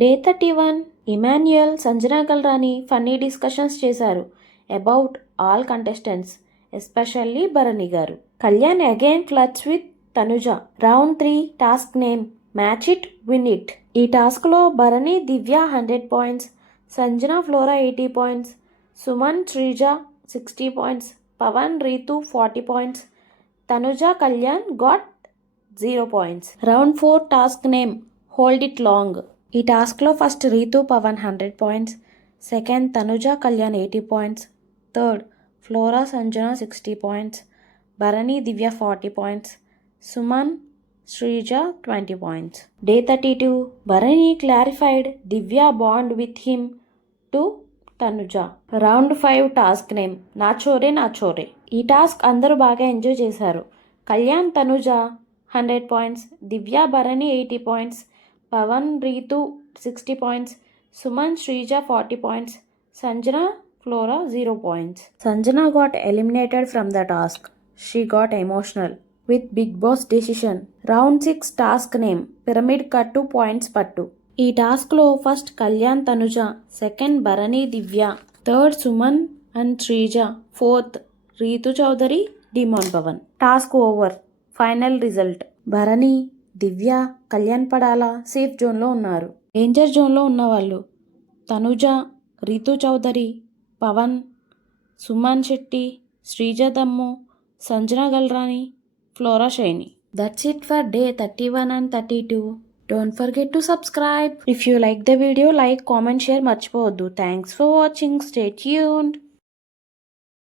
Day 31 Emmanuel, Sanjana Galrani funny discussions చేశారు about all contestants, especially Bharani garu. Kalyan again flirts with Tanuja. Round 3 task name match it win it. ఈ టాస్క్లో Bharani Divya 100 points, Sanjana Flora 80 points, Suman Sreeja 60 points, Pavan Ritu 40 points, Tanuja Kalyan got 0 points. Round 4 task name hold it long. ఈ టాస్క్లో first Ritu Pavan 100 points, second Tanuja Kalyan 80 points, third flora Sanjana 60 points, Bharani Divya 40 points, Suman Sreeja 20 points. Day 32 Bharani clarified Divya bond with him to Tanuja. Round 5 task name నా చోరే నా చోరే. ఈ task అందరూ బాగా enjoy చేశారు. Kalyan Tanuja 100 points, Divya Bharani 80 points, Pavan Rithu 60 points, Suman Srija 40 points, Sanjana Flora 0 points. Sanjana got eliminated from the task. She got emotional with Big Boss decision. Round 6 task name pyramid కట్టు points పట్టు. ఈ టాస్క్లో first Kalyan Tanuja, second Bharani Divya, third Suman and Srija, fourth Rithu Chowdary, Demon Pavan. Task over. Final result Bharani Divya Kalyan Padala safe జోన్లో ఉన్నారు. Danger జోన్లో ఉన్నవాళ్ళు Tanuja, Ritu Chowdary, Pawan, Suman Shetty, Sreeja Dammu, Sanjana Galrani, Flora Saini. That's it for day 31 and 32. Don't forget to subscribe. If you like the video, like, comment, share మర్చిపోవద్దు. Thanks for watching. Stay tuned.